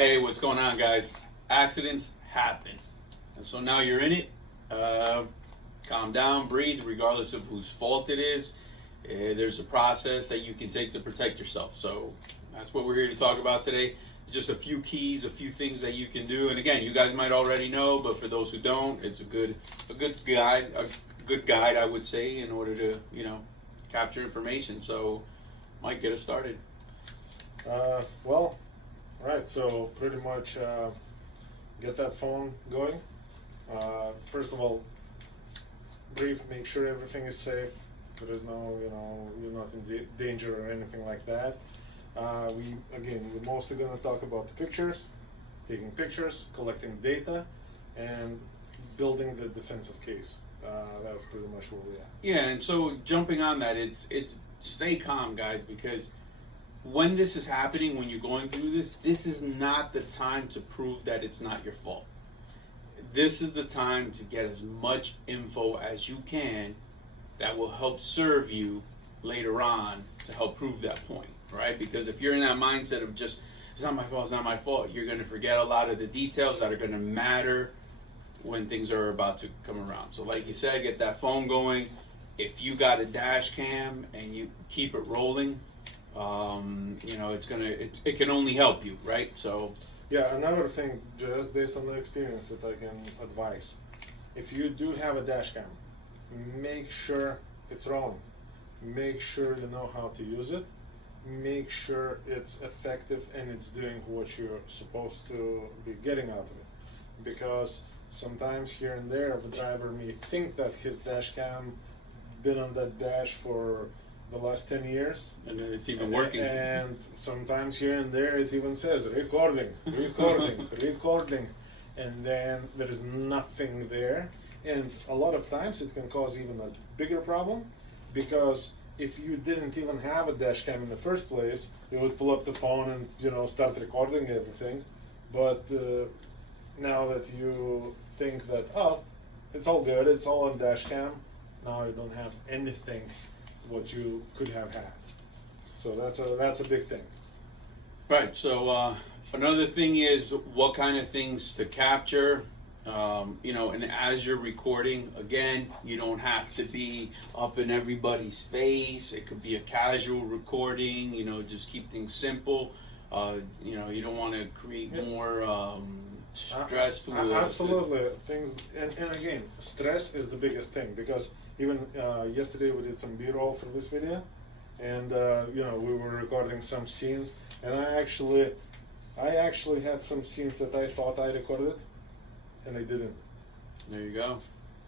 Hey, what's going on, guys? Accidents happen. And so now you're in it. Calm down, breathe, regardless of whose fault it is. There's a process that you can take to protect yourself. So that's what we're here to talk about today. Just a few keys, a few things that you can do. And again, you guys might already know, but for those who don't, it's a good guide, I would say, in order to, capture information. So, Mike, get us started. Right, so pretty much get that phone going. First of all, breathe, make sure everything is safe. There is no, you're not in danger or anything like that. We're mostly going to talk about the pictures, taking pictures, collecting data, and building the defensive case. That's pretty much where we are. Yeah, and so jumping on that, it's stay calm, guys, because when this is happening, when you're going through this is not the time to prove that it's not your fault. This is the time to get as much info as you can that will help serve you later on to help prove that point, right? Because if you're in that mindset of just, it's not my fault, you're going to forget a lot of the details that are going to matter when things are about to come around. So like you said, get that phone going. If you got a dash cam and you keep it rolling, it can only help you, right? So yeah, another thing, just based on the experience that I can advise, if you do have a dash cam, make sure it's rolling. Make sure you know how to use it. Make sure it's effective and it's doing what you're supposed to be getting out of it. Because sometimes here and there the driver may think that his dash cam been on that dash for the last 10 years. And it's even working. And sometimes here and there it even says recording. And then there is nothing there. And a lot of times it can cause even a bigger problem, because if you didn't even have a dash cam in the first place, you would pull up the phone and start recording everything. But now that you think that, it's all good, it's all on dash cam, now you don't have anything what you could have had. So that's a big thing. Right. So another thing is what kind of things to capture. And as you're recording, again, you don't have to be up in everybody's face. It could be a casual recording. Just keep things simple. You don't want to create more stress to it. Absolutely. Things and again, stress is the biggest thing, because even yesterday we did some B-roll for this video, and we were recording some scenes, and I actually had some scenes that I thought I recorded, and I didn't. There you go.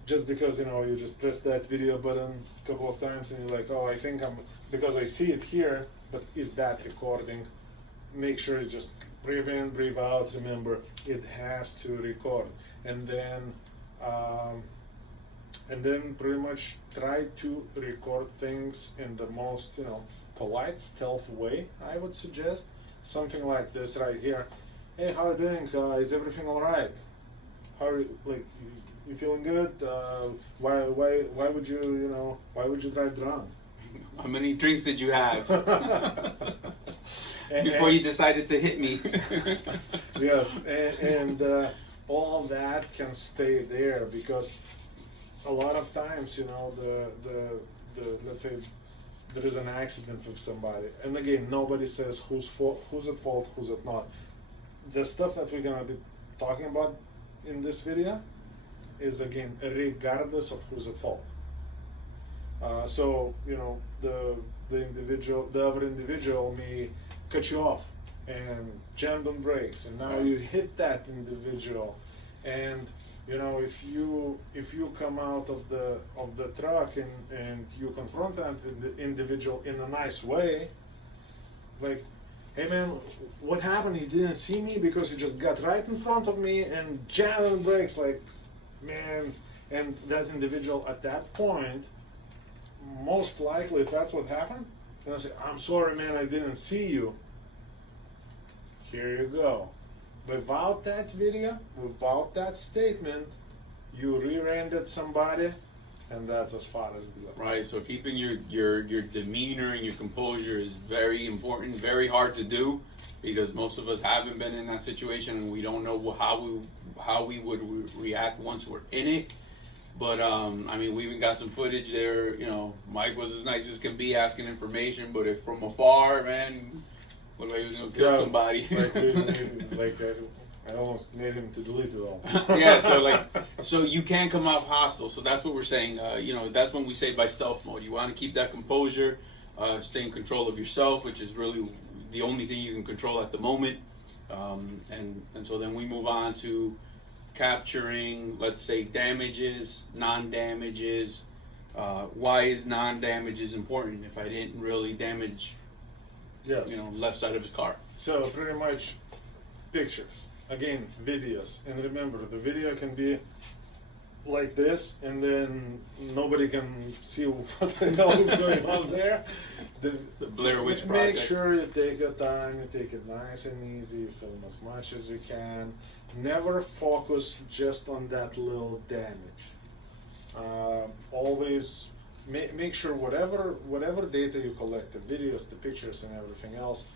Just because you just press that video button a couple of times and you're like, I think because I see it here, but is that recording? Make sure you just breathe in, breathe out. Remember, it has to record, and then pretty much try to record things in the most polite, stealth way. I would suggest something like this right here. Hey, how are you doing? Is everything all right? How are you feeling good? Why would you drive drunk? How many drinks did you have before you decided to hit me? Yes, and all of that can stay there, because a lot of times, the let's say there is an accident with somebody, and again, nobody says who's at fault, who's at not. The stuff that we're gonna be talking about in this video is, again, regardless of who's at fault. So the other individual may cut you off and jammed on brakes, and now you hit that individual, and if you come out of the truck and you confront that individual in a nice way, like, hey man, what happened? You didn't see me because you just got right in front of me and jammed on brakes, like, man. And that individual at that point, most likely, if that's what happened, gonna say, I'm sorry man, I didn't see you. Here you go. Without that video, without that statement, you rear-ended somebody, and that's as far as the right. So keeping your demeanor and your composure is very important, very hard to do. because most of us haven't been in that situation and we don't know how we would react once we're in it. But I mean, we even got some footage there. You know, Mike was as nice as can be asking information, but if from afar, man, looked like he was gonna kill somebody. I almost made him to delete it all. Yeah, so you can come off hostile. So that's what we're saying. You know, that's when we say by stealth mode. You want to keep that composure, stay in control of yourself, which is really the only thing you can control at the moment. And so then we move on to capturing, let's say, damages, non-damages. Why is non-damages important if I didn't really damage, Yes. you know, left side of his car? So pretty much pictures. Again, videos. And remember, the video can be like this, and then nobody can see what the hell is going on there. The Blair Witch Make Project. sure you take your time, you take it nice and easy, you film as much as you can. Never focus just on that little damage. Always make sure whatever data you collect, the videos, the pictures, and everything else,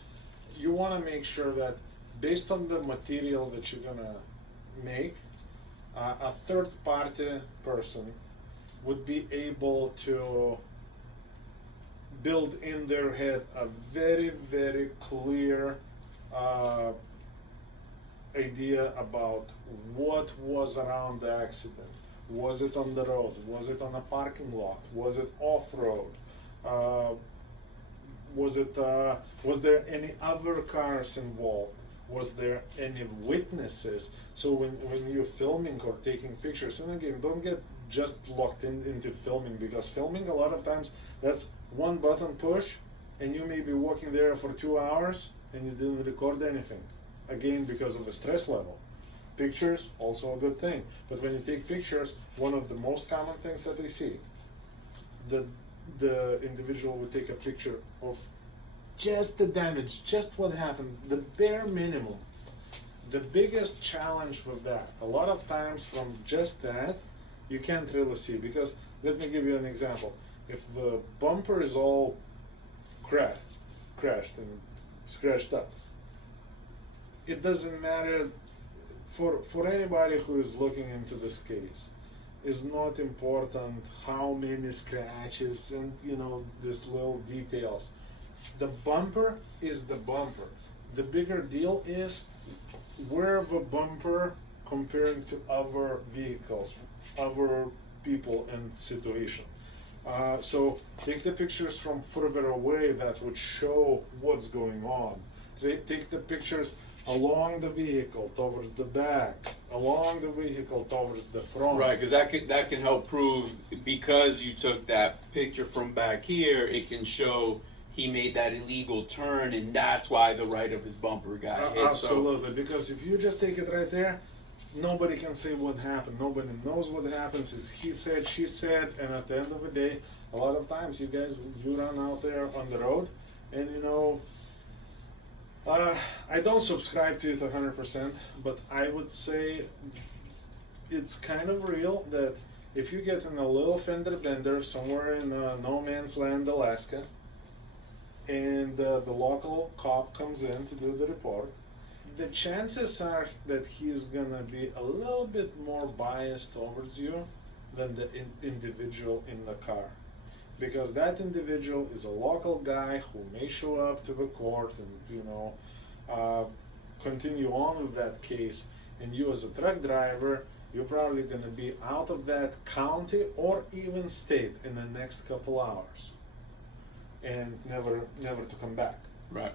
you want to make sure that based on the material that you're gonna make, a third party person would be able to build in their head a very, very clear idea about what was around the accident. Was it on the road? Was it on a parking lot? Was it off-road? Was there any other cars involved? Was there any witnesses? So when you're filming or taking pictures, and again, don't get just locked into filming, because filming a lot of times, that's one button push and you may be walking there for 2 hours and you didn't record anything. Again, because of the stress level. Pictures, also a good thing. But when you take pictures, one of the most common things that they see, the individual will take a picture of just the damage, just what happened, the bare minimum. The biggest challenge with that, a lot of times from just that, you can't really see, because let me give you an example. If the bumper is all crashed and scratched up, it doesn't matter for anybody who is looking into this case. It's not important how many scratches and these little details. The bumper is the bumper. The bigger deal is where the bumper comparing to other vehicles, other people and situation. So take the pictures from further away that would show what's going on. Take the pictures along the vehicle towards the back, along the vehicle towards the front. Right, because that can help prove, because you took that picture from back here, it can show he made that illegal turn, and that's why the right of his bumper got hit. Absolutely, because if you just take it right there, nobody can say what happened. Nobody knows what happens. It's he said, she said, and at the end of the day, a lot of times you run out there on the road, and I don't subscribe to it 100%, but I would say it's kind of real that if you get in a little fender bender somewhere in no man's land, Alaska, and the local cop comes in to do the report, the chances are that he's gonna be a little bit more biased towards you than the individual in the car. Because that individual is a local guy who may show up to the court and continue on with that case, and you as a truck driver, you're probably going to be out of that county or even state in the next couple hours and never to come back. Right.